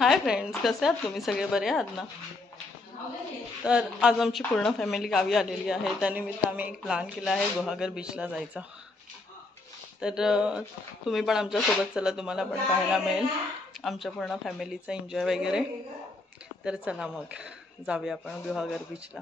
Hi friends, कसे आहात तुम्ही? सगळे बरे आहात ना? तर आज आमची पूर्ण फॅमिली गावी आलेली आहे. त्यानिमित्त आम्ही एक प्लॅन केला आहे गुहागर बीचला जायचा. तर तुम्ही पण आमच्यासोबत चला, तुम्हाला पण पाहायला मिळेल आमच्या पूर्ण फॅमिलीचा एन्जॉय वगैरे. तर चला मग जाऊया आपण गुहागर बीचला.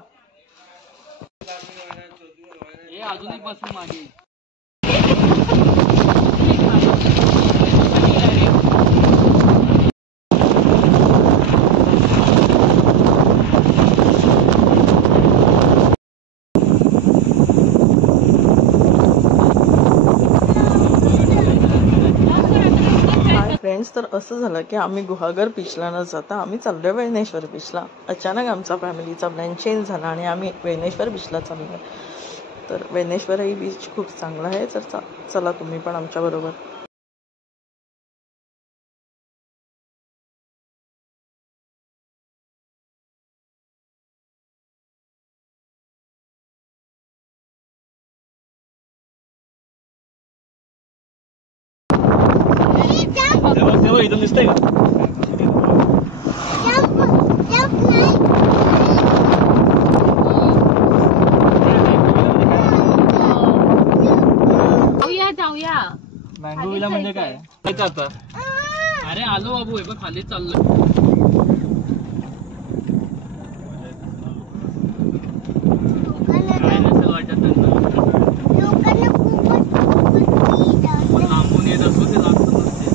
फ्रेंड्स, तर असं झालं की आम्ही गुहागर बीचला न जाता आम्ही चाललोय वैनेश्वर बीचला. अचानक आमचा फॅमिलीचा प्लॅन चेंज झाला आणि आम्ही वैनेश्वर बीचला चाललो. तर वैनेश्वर ही बीच खूप चांगला आहे. तर चला तुम्ही पण आमच्याबरोबर. इथून दिसतंय का? जाऊया. मँगो विला म्हणजे काय? आता अरे आलो बाबू, हे पण खाली चाललोय. काय नसेल वाटत लांबून येत असतो ते लागत नसते.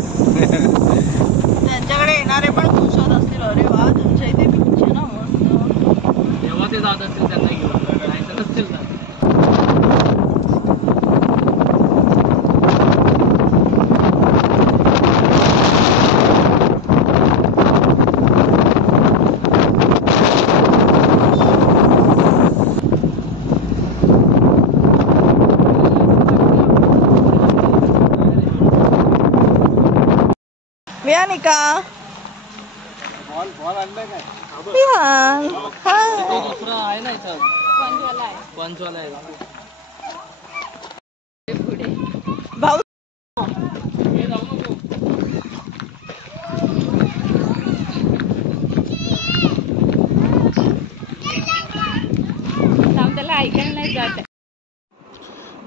त्यांच्याकडे येणारे पण खुश होत असतील. अरे वा, तुमच्या इथे बीच आहे ना, मस्त. तेव्हा ते जात असतील त्यांना घेऊन, नाही तर नसतील जात. वियानिका, बॉल आणलाय काय? विहान, तो दुसरा आहे ना इथं, पंचवाला आहे. भाऊ ऐकायला नाही जात.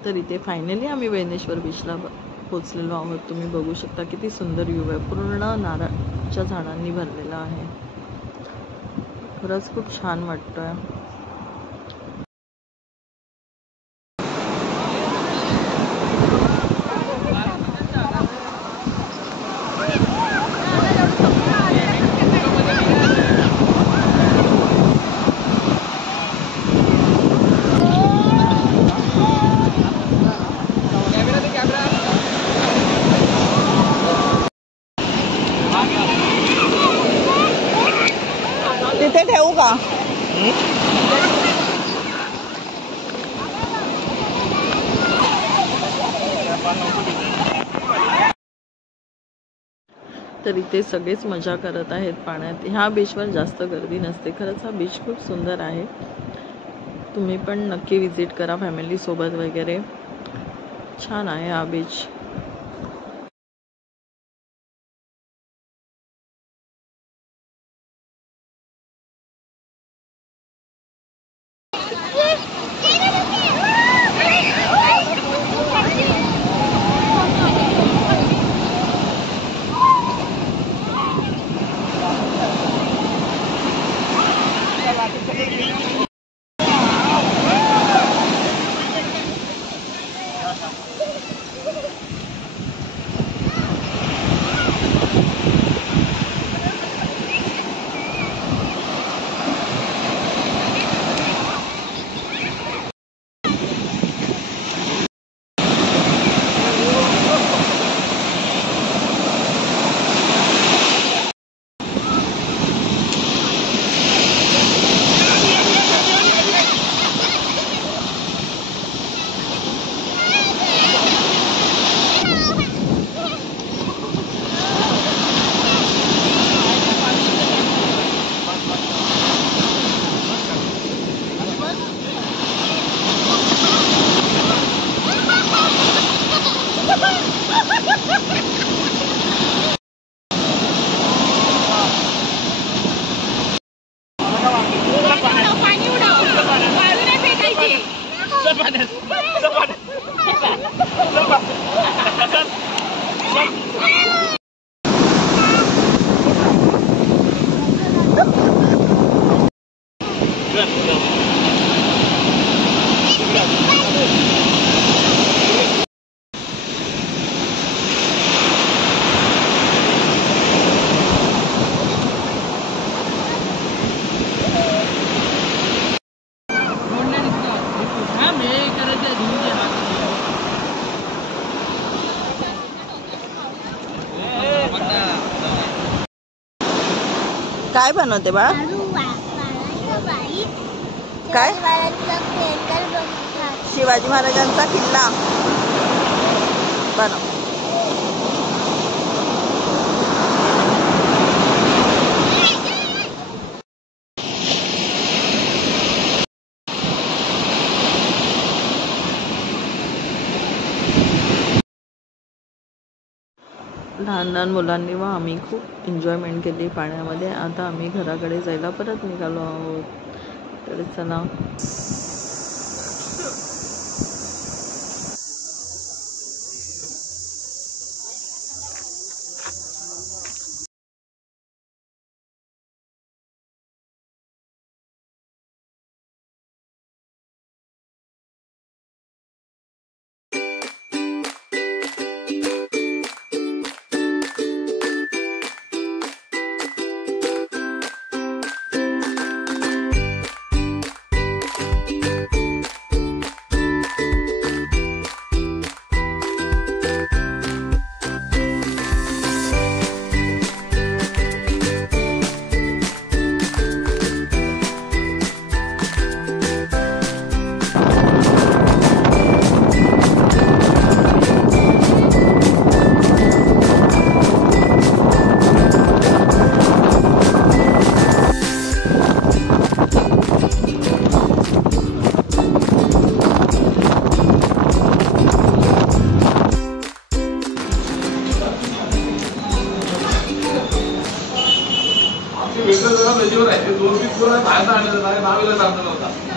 तर इथे फायनली आम्ही वैनेश्वर बीचला पोचलेलो आहोत. तुम्ही बघू शकता किती सुंदर व्ह्यू आहे. पूर्ण नारळाच्या झाडांनी भरलेला आहे. खरंच खूप छान वाटतंय. तिथे ठेवू का? तर इथे सगळेच मजा करत आहेत पाण्यात. ह्या बीचवर जास्त गर्दी नसते. खरंच हा बीच खूप सुंदर आहे. तुम्ही पण नक्की विजिट करा फॅमिली सोबत वगैरे. छान आहे हा बीच. काय बनवते बाळा? काय? शिवाजी महाराजांचा किल्ला बनव. लहान लहान मुलांनी व आम्ही खूप एन्जॉयमेंट केली पाण्यामध्ये. आता आम्ही घराकडे जायला परत निघालो आहोत. तर चला. वेगळं जरा नदीवर आहे. 2-3 बाहेर आणलं नावीला चालत नव्हता.